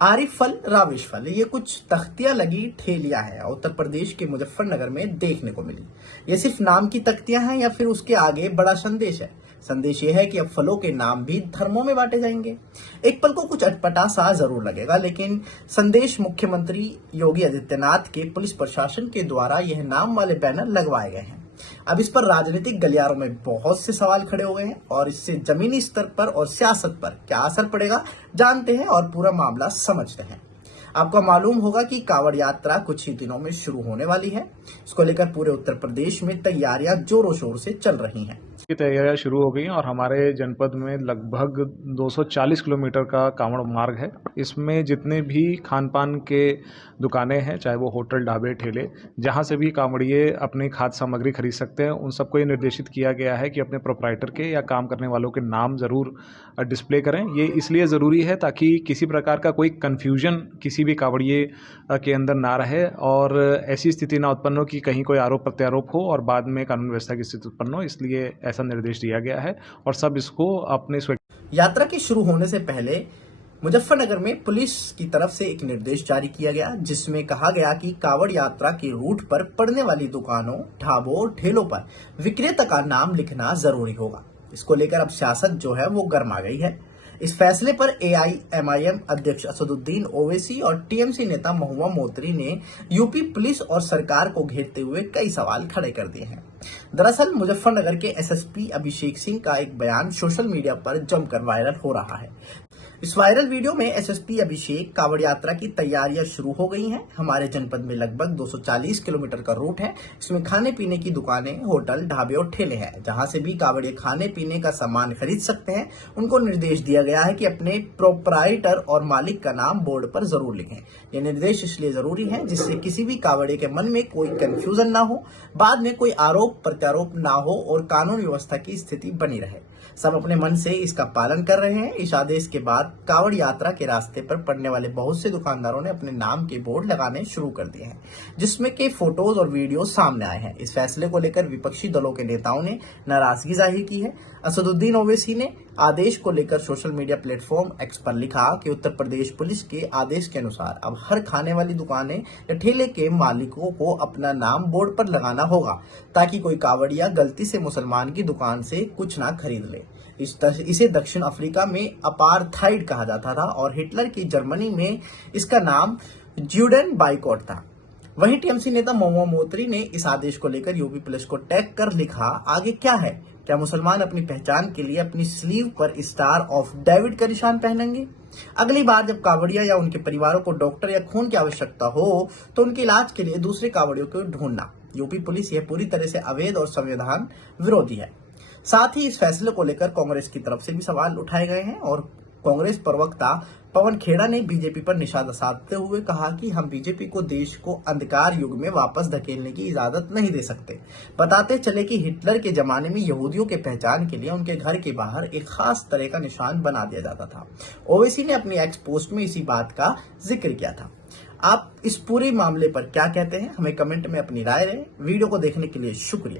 आरिफ फल राविश फल, ये कुछ तख्तियां लगी ठेलियां हैं उत्तर प्रदेश के मुजफ्फरनगर में देखने को मिली। ये सिर्फ नाम की तख्तियां हैं या फिर उसके आगे बड़ा संदेश है? संदेश ये है कि अब फलों के नाम भी धर्मों में बांटे जाएंगे। एक पल को कुछ अटपटा सा जरूर लगेगा, लेकिन संदेश मुख्यमंत्री योगी आदित्यनाथ के पुलिस प्रशासन के द्वारा यह नाम वाले बैनर लगवाए गए हैं। अब इस पर राजनीतिक गलियारों में बहुत से सवाल खड़े हो गए हैं और इससे जमीनी स्तर पर और सियासत पर क्या असर पड़ेगा जानते हैं और पूरा मामला समझते हैं। आपको मालूम होगा कि कांवड़ यात्रा कुछ ही दिनों में शुरू होने वाली है। इसको लेकर पूरे उत्तर प्रदेश में तैयारियां जोरों शोर से चल रही हैं। की तैयारियां शुरू हो गई हैं और हमारे जनपद में लगभग 240 किलोमीटर का कांवड़ मार्ग है। इसमें जितने भी खान पान के दुकानें हैं, चाहे वो होटल, ढाबे, ठेले, जहां से भी कांवड़िए अपनी खाद्य सामग्री खरीद सकते हैं, उन सबको ये निर्देशित किया गया है कि अपने प्रोप्राइटर के या काम करने वालों के नाम ज़रूर डिस्प्ले करें। ये इसलिए ज़रूरी है ताकि किसी प्रकार का कोई कन्फ्यूजन किसी भी कांवड़िए के अंदर ना रहे और ऐसी स्थिति ना उत्पन्न हो कि कहीं कोई आरोप प्रत्यारोप हो और बाद में कानून व्यवस्था की स्थिति उत्पन्न हो। इसलिए ऐसा निर्देश दिया गया है और सब इसको अपने यात्रा के शुरू होने से पहले मुजफ्फरनगर में पुलिस की तरफ से एक निर्देश जारी किया गया, जिसमें कहा गया कि कांवड़ यात्रा के रूट पर पड़ने वाली दुकानों, ढाबों, ठेलों पर विक्रेता का नाम लिखना जरूरी होगा। इसको लेकर अब सियासत जो है वो गर्मा गई है। इस फैसले पर एआईएमआईएम अध्यक्ष असदुद्दीन ओवैसी और टीएमसी नेता महुआ मोइत्री ने यूपी पुलिस और सरकार को घेरते हुए कई सवाल खड़े कर दिए हैं। दरअसल मुजफ्फरनगर के एसएसपी अभिषेक सिंह का एक बयान सोशल मीडिया पर जमकर वायरल हो रहा है। इस वायरल वीडियो में एसएसपी अभिषेक, कांवड़ यात्रा की तैयारियां शुरू हो गई हैं। हमारे जनपद में लगभग 240 किलोमीटर का रूट है। इसमें खाने पीने की दुकानें, होटल, ढाबे और ठेले हैं। जहां से भी कांवड़िए खाने पीने का सामान खरीद सकते हैं, उनको निर्देश दिया गया है कि अपने प्रोप्राइटर और मालिक का नाम बोर्ड पर जरूर लिखें। ये निर्देश इसलिए जरूरी है जिससे किसी भी कांवड़िए के मन में कोई कंफ्यूजन ना हो, बाद में कोई आरोप प्रत्यारोप ना हो और कानून व्यवस्था की स्थिति बनी रहे। सब अपने मन से इसका पालन कर रहे हैं। इस आदेश के बाद कांवड़ यात्रा के रास्ते पर पड़ने वाले बहुत से दुकानदारों ने अपने नाम के बोर्ड लगाने शुरू कर दिए हैं, जिसमें के फोटोज और वीडियो सामने आए हैं। इस फैसले को लेकर विपक्षी दलों के नेताओं ने नाराजगी जाहिर की है। असदुद्दीन ओवैसी ने आदेश को लेकर सोशल मीडिया प्लेटफॉर्म एक्स पर लिखा कि उत्तर प्रदेश पुलिस के आदेश के अनुसार अब हर खाने वाली दुकानें या ठेले के मालिकों को अपना नाम बोर्ड पर लगाना होगा, ताकि कोई कांवड़िया गलती से मुसलमान की दुकान से कुछ ना खरीद ले। इसे दक्षिण अफ्रीका में अपार्थाइड कहा जाता था और हिटलर की जर्मनी में इसका नाम ज्यूडन बाइकॉट था। वहीं टीएमसी नेता महुआ मोइत्री ने इस आदेश को लेकर यूपी पुलिस को टैग कर लिखा, आगे क्या है? क्या मुसलमान अपनी पहचान के लिए अपनी स्लीव पर स्टार ऑफ डेविड का निशान पहनेंगे? अगली बार जब कांवड़िया या उनके परिवारों को डॉक्टर या खून की आवश्यकता हो तो उनके इलाज के लिए दूसरे कांवड़ियों को ढूंढना। यूपी पुलिस यह पूरी तरह से अवैध और संविधान विरोधी है। साथ ही इस फैसले को लेकर कांग्रेस की तरफ से भी सवाल उठाए गए हैं और कांग्रेस प्रवक्ता पवन खेड़ा ने बीजेपी पर निशाना साधते हुए कहा कि हम बीजेपी को देश को अंधकार युग में वापस धकेलने की इजाजत नहीं दे सकते। बताते चले कि हिटलर के जमाने में यहूदियों के पहचान के लिए उनके घर के बाहर एक खास तरह का निशान बना दिया जाता था। ओवैसी ने अपनी एक्स पोस्ट में इसी बात का जिक्र किया था। आप इस पूरे मामले पर क्या कहते हैं? हमें कमेंट में अपनी राय दें। वीडियो को देखने के लिए शुक्रिया।